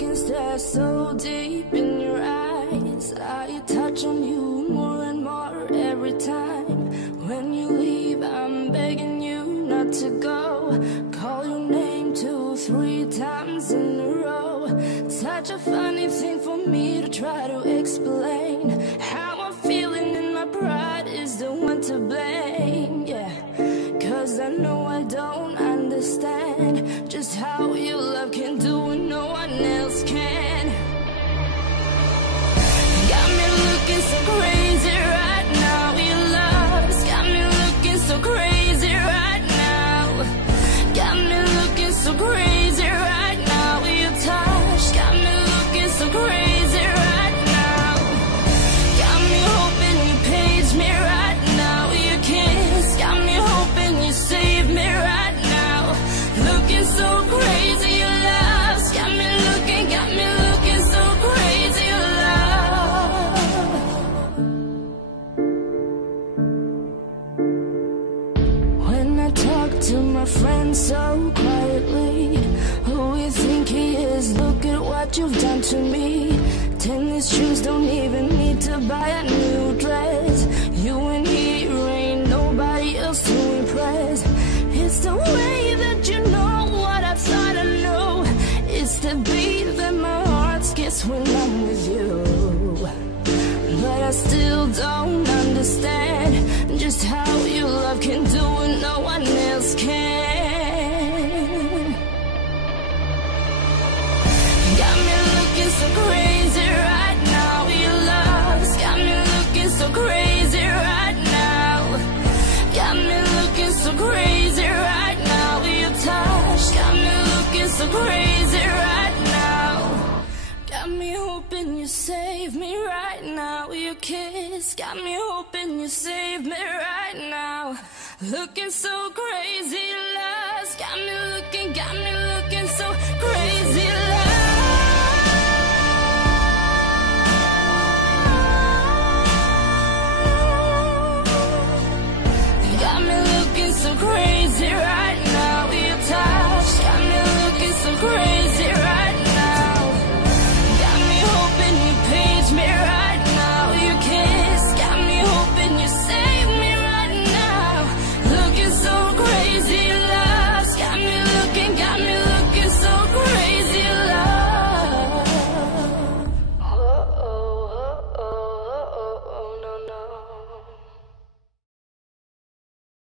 can stare so deep in your eyes. I touch on you more and more every time. When you leave, I'm begging you not to go. Call your name 2, 3 times in a row. Such a funny thing for me to try to explain. How I'm feeling and my pride is the one to blame. Yeah, 'cause I know I don't understand just how your love can do what no one else can. Got me looking so crazy right now. Your love's got me looking so crazy right now. Got me looking so crazy right now. Your touch got me looking so crazy right now. Got me hoping you page me right now. Your kiss got me hoping you save me right now. Looking so crazy, your love's got me looking so crazy, your love. When I talk to my friends so quietly, who you think he is? Look at what you've done to me. Tennis shoes don't even need to buy a new dress. You and he ain't nobody else to impress. It's the way that you know what I thought I knew. It's the beat that my heart skips when I'm with you. But I still don't understand just how your love can do what no one else can. Got me looking so crazy right now. Your love's got me looking so crazy right now. Got me looking so crazy right now. Your touch got me looking so crazy right now. Got me hoping you save me right now. Your kiss got me hoping you save me right now. Looking so crazy, your love's got me looking